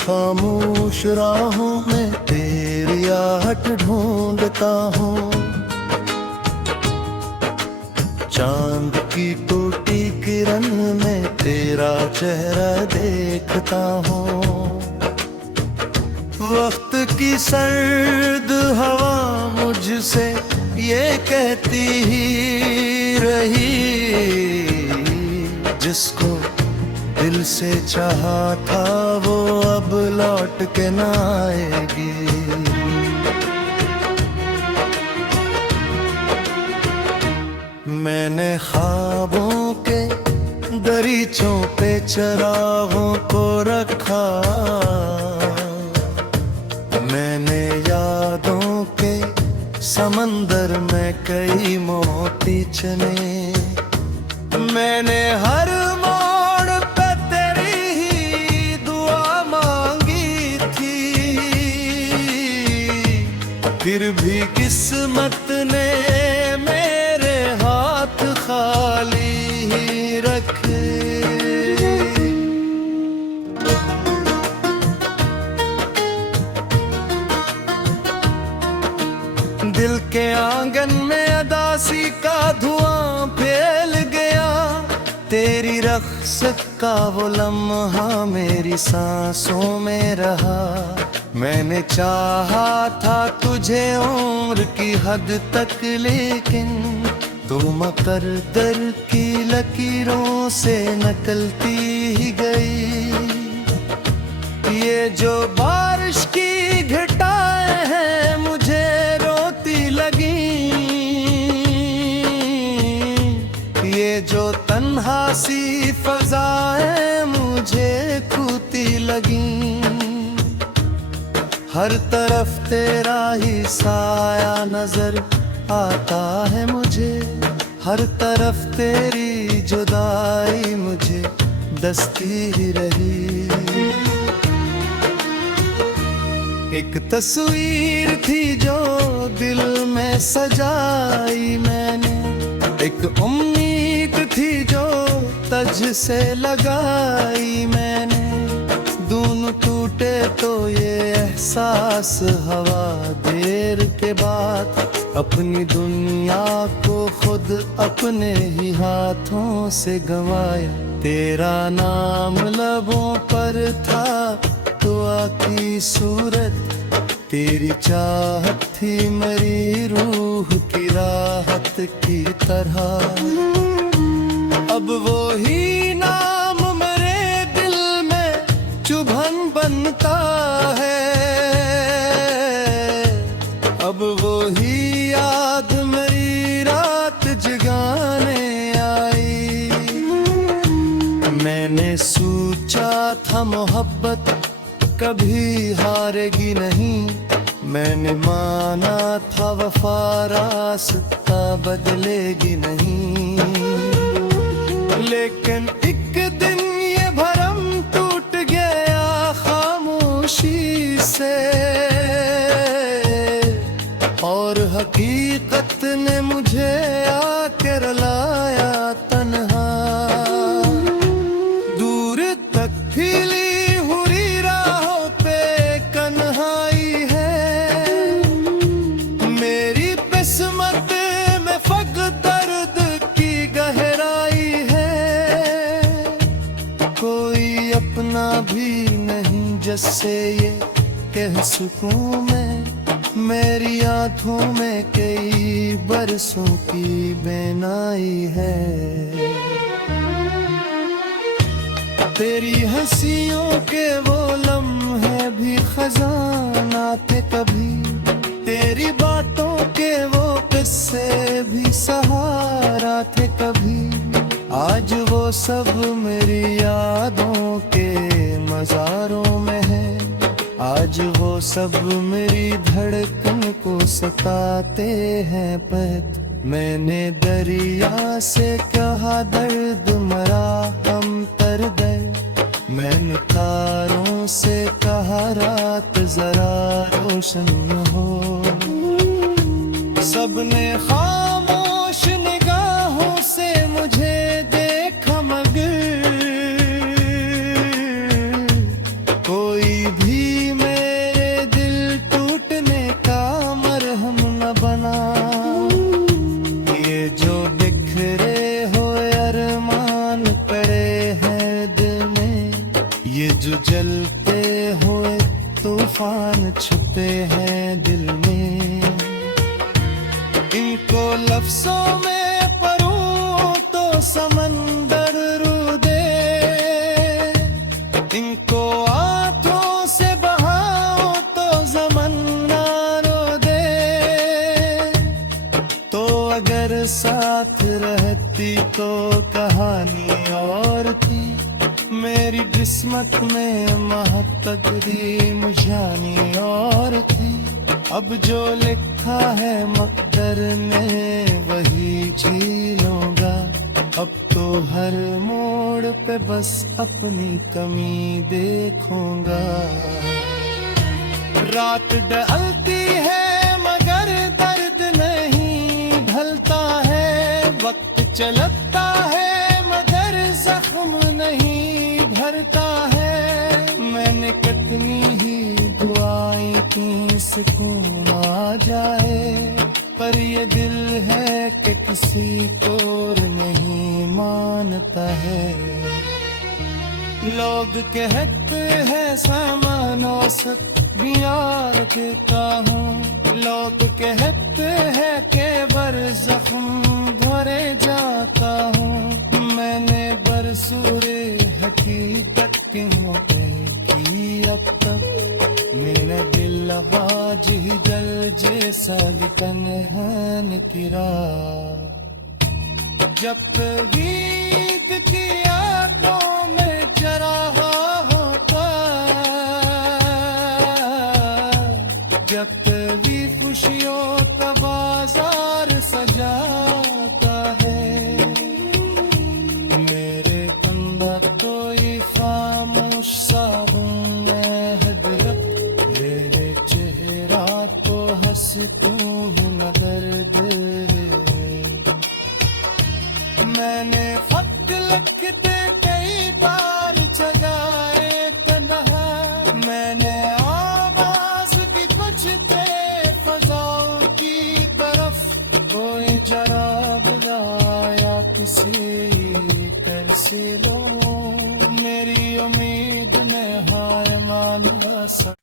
खामोश राहों में तेरी आहट ढूंढता हूँ। चांद की टूटी किरण में तेरा चेहरा देखता हूँ। वक्त की सर्द हवा मुझसे ये कहती ही रही, जिसको दिल से चाहा था वो अब लौट के न आएगी। मैंने ख्वाबों के दरीचों पे चरागों को रखा, मैंने यादों के समंदर में कई मोती चुने। मैंने हर मोड़ पे तेरी ही दुआ मांगी थी, फिर भी किस्मत ने मेरे हाथ खाली ही रखे। दिल के आंगन में अदासी का धुआं फैल गया, तेरी रख्सत का वो लम्हा मेरी सांसों में रहा। मैंने चाहा था तुझे उम्र की हद तक, लेकिन तू मुकद्दर की लकीरों से निकलती ही गई। ये जो बारिश की घटाएं हैं मुझे रोती लगी, ये जो तन्हा सी फजाएं मुझे खूती लगी। हर तरफ तेरा ही साया नजर आता है मुझे, हर तरफ तेरी जुदाई मुझे दस्ती ही रही। एक तस्वीर थी जो दिल में सजाई मैंने, एक उम्मीद थी जो तज से लगाई मैंने। दोनों टूटे तो ये एहसास हवा देर के बाद, अपनी दुनिया को खुद अपने ही हाथों से गंवाया। तेरा नाम लबों पर था दुआ की सूरत, तेरी चाहत थी मेरी रूह की राहत की तरह। अब वो ही नाम मेरे दिल में चुभन बनता है, अब वो ही याद मेरी रात जगाने आई। मैंने सोचा था मोहब्बत कभी हारेगी नहीं, मैंने माना था वफा रास्ता बदलेगी नहीं। लेकिन एक दिन ये भरम टूट गया खामोशी से, और हकीकत ने मुझे आके रुलाया तन्हा। दूर तक फैली हुई राहों पे कन्हाई है, मेरी किस्मत में फक़्त दर्द की गहराई है। कोई अपना भी नहीं जिससे ये कह सकूं मैं, मेरी आंखों में कई बरसों की बेनाई है। तेरी हंसियों के वो लम्हे भी खजाना थे कभी, तेरी बातों के वो किस्से भी सहारा थे कभी। आज वो सब मेरी यादों के मज़ारों में है, आज वो सब मेरी धड़कन को सताते हैं पहत। मैंने दरिया से कहा दर्द मरा हम तर गए, मैंने तारों से कहा रात जरा रोशन हो। सबने खामोश निगाहों से मुझे देखा मगर कोई तूफान छुपे हैं दिल में, इनको लफ्जों में परूं तो समंदर रू दे, इनको आंखों से बहाओ तो ज़मन्ना रो दे। तो अगर साथ रहती तो कहानी और थी, मेरी किस्मत में महतकदीम जानी और थी। अब जो लिखा है मकदर में वही जी लूंगा, अब तो हर मोड़ पे बस अपनी कमी देखूंगा। रात ढलती है मगर दर्द नहीं ढलता है, वक्त चलता है मगर जख्म नहीं भरता है। मैंने कितनी ही दुआएं की सुकून आ जाए, पर ये दिल है कि किसी को नहीं मानता है। लोग कहते हैं सामान औसत बियार देता हूँ, लोग कहते हैं कि जख्म भरे जाता हूँ। मैंने बरसूरे हकीकत क्यों की अब तक, मेरा दिल आवाज ही दल जैसा लिखन है किरा। जब गीत की आंखों में चराहा होता, जब भी खुशियों का बाजार सजाता है, मेरे बंदा कोई खामोश सा हूँ मैं हजरत, तेरे चेहरा को हंसतू हूँ नजर दे। मैंने खत लिखते कई बार जगाए तन्हा, मैंने आवाज की कुछ दे फजाओं की तरफ, कोई जरा बुलाया किसी कर से लो, मेरी उम्मीद ने हाय माना सा।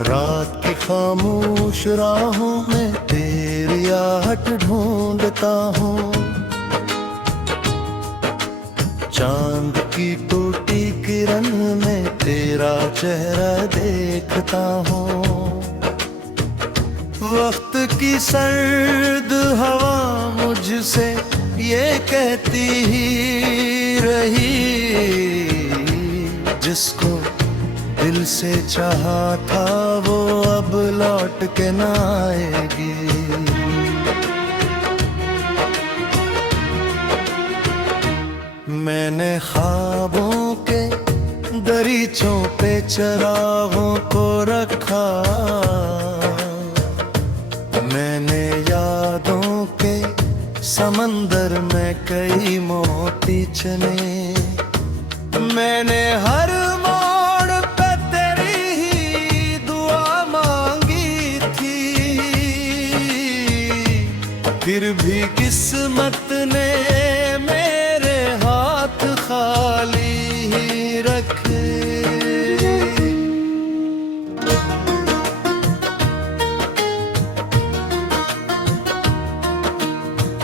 रात की खामोश राहों में तेरी आहट ढूंढता हूँ, चांद की टूटी किरण में तेरा चेहरा देखता हूँ। वक्त की सर्द हवा मुझसे ये कहती ही रही, जिसको दिल से चाहा था वो अब लौट के ना आएगी। मैंने ख्वाबों के दरीचों पे चरागों को रखा, मैंने यादों के समंदर में कई मोती चने, मैंने हर फिर भी किस्मत ने मेरे हाथ खाली ही रखे।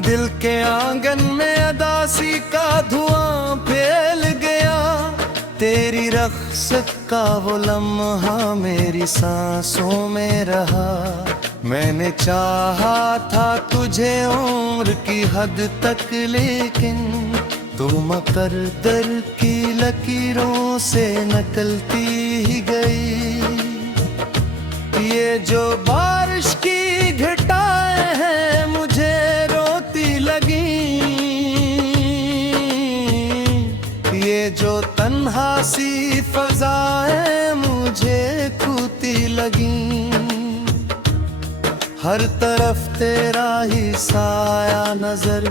दिल के आंगन में अदासी का धुआं फैल गया, तेरी रख्सत का वो लम्हा मेरी सांसों में रहा। मैंने चाहा था तुझे उम्र की हद तक, लेकिन तू मकद्दर की लकीरों से नकलती ही गई। ये जो बारिश की घटाएं हैं मुझे रोती लगी, ये जो तन्हा सी फजाएं मुझे खूती लगी। हर तरफ तेरा ही साया नजर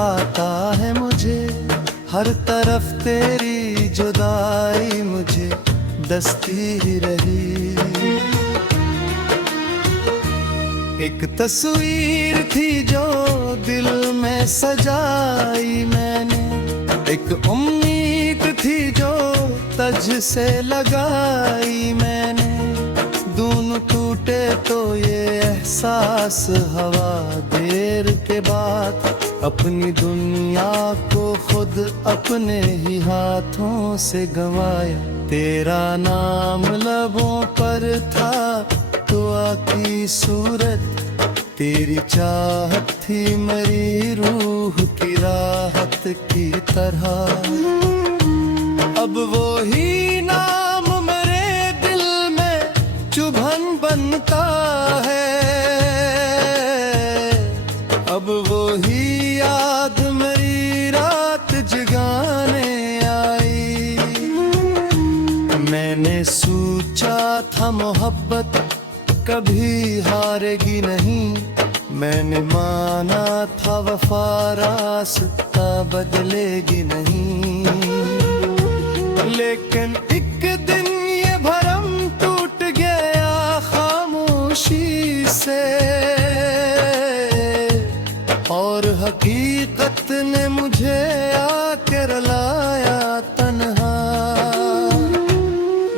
आता है मुझे, हर तरफ तेरी जुदाई मुझे दस्ती ही रही। एक तस्वीर थी जो दिल में सजाई मैंने, एक उम्मीद थी जो तज से लगाई मैंने। दोनों टूटे तो ये एहसास हवा देर के बाद, अपनी दुनिया को खुद अपने ही हाथों से गंवाया। तेरा नाम लबों पर था, दुआ की सूरत तेरी चाहत थी मेरी रूह की राहत की तरह। अब वो ही नाम मेरे दिल में चुभन बनता है, अब वो ही याद मेरी रात जगाने आई। मैंने सोचा था मोहब्बत कभी हारेगी नहीं, मैंने माना था वफा रास्ता बदलेगी नहीं। लेकिन एक दिन ये भरम टूट गया खामोशी से, और हकीकत ने मुझे आके रुलाया तन्हा।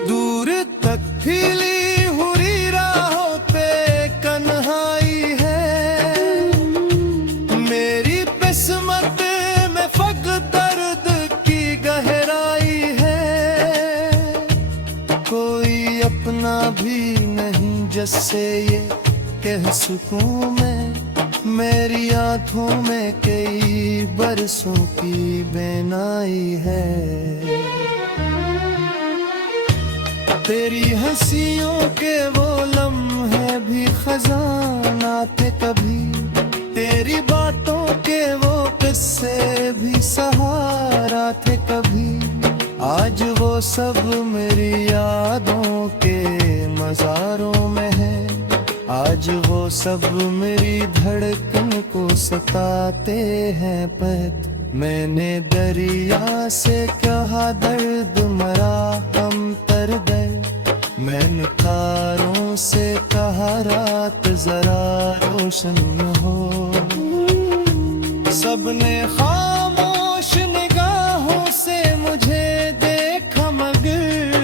दूर तक फैली हुई राहों पे कन्हाई है, मेरी किस्मत में फक़्त दर्द की गहराई है। कोई अपना भी नहीं जिससे ये कह सकूं मैं, मेरी आंखों में कई बरसों की बेनाई है। तेरी हंसियों के वो लम्हे भी खजाना थे कभी, तेरी बातों के वो किस्से भी सहारा थे कभी। आज वो सब मेरी यादों के मज़ारों में है, आज वो सब मेरी धड़कन को सताते हैं पत। मैंने दरिया से कहा दर्द मरा हम तर गए, मैंने तारों से कहा रात जरा रोशन हो। सबने खामोश निगाहों से मुझे देखा मगर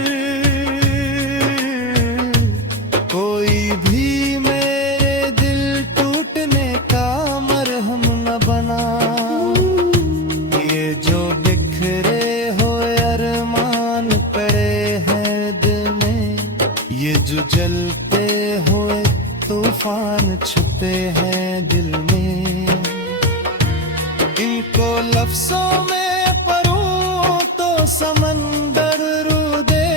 कोई भी मेरे दिल टूटने का मरहम न बना। ये जो बिखरे हुए अरमान पड़े हैं दिल में, ये जो जलते हुए तूफान छुपे हैं दिल में, इनको लफ्जों में परूं तो समंदर रू दे,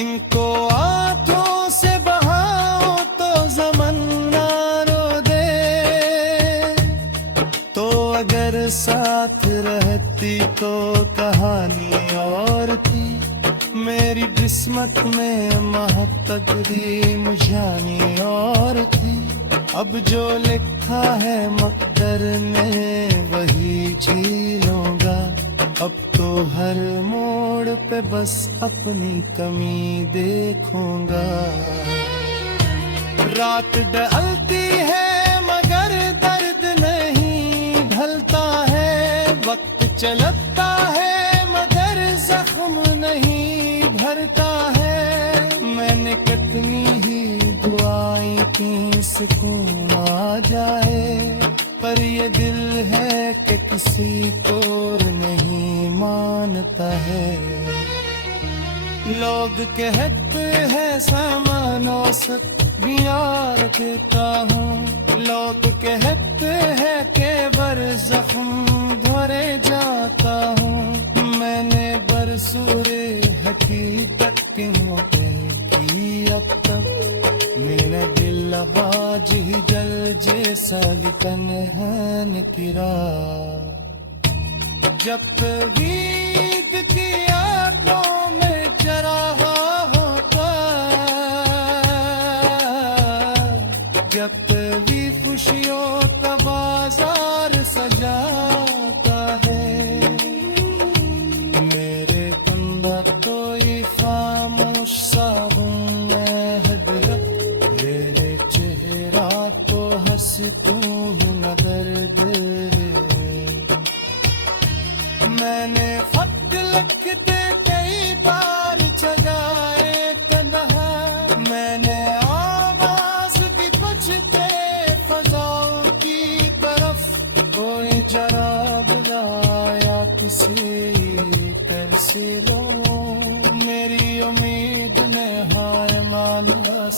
इनको आंखों से बहाओ तो ज़मन्ना रो दे। तो अगर साथ रहती तो कहानी और थी, मेरी किस्मत में महक तकदीम जानी और थी। अब जो लिखा है मक़दर ने वही जी लूँगा, अब तो हर मोड़ पे बस अपनी कमी देखूंगा। रात ढलती है मगर दर्द नहीं ढलता है, वक्त चलता है मगर जख्म नहीं भरता है। मैंने कितनी ही दुआएं की सुकून आ जाए, पर ये दिल है कि किसी को नहीं मानता है। लोग कहते हैं सामान औसत बियार देता हूँ, लोग कहते हैं के बर जख्म भरे जाता हूँ। मैंने बरसूरे हकीकत की की अब तक मेरा दिल आवाज ही जल जैसा तन्हान किरा। जब तवीद की आंखों में चराहा होता, जब तवी खुशियों का बाजार सजाता है, मेरे बंदा कोई खामोश सा हूँ मैं हदरत, मेरे तू न दर्द मैंने खत लिखते कई बार जगाए तन्हा मैंने आवाज भी बजते फजाओं की तरफ कोई जरा बुलाया किसी कर से लो मेरी उम्मीद ने हार माना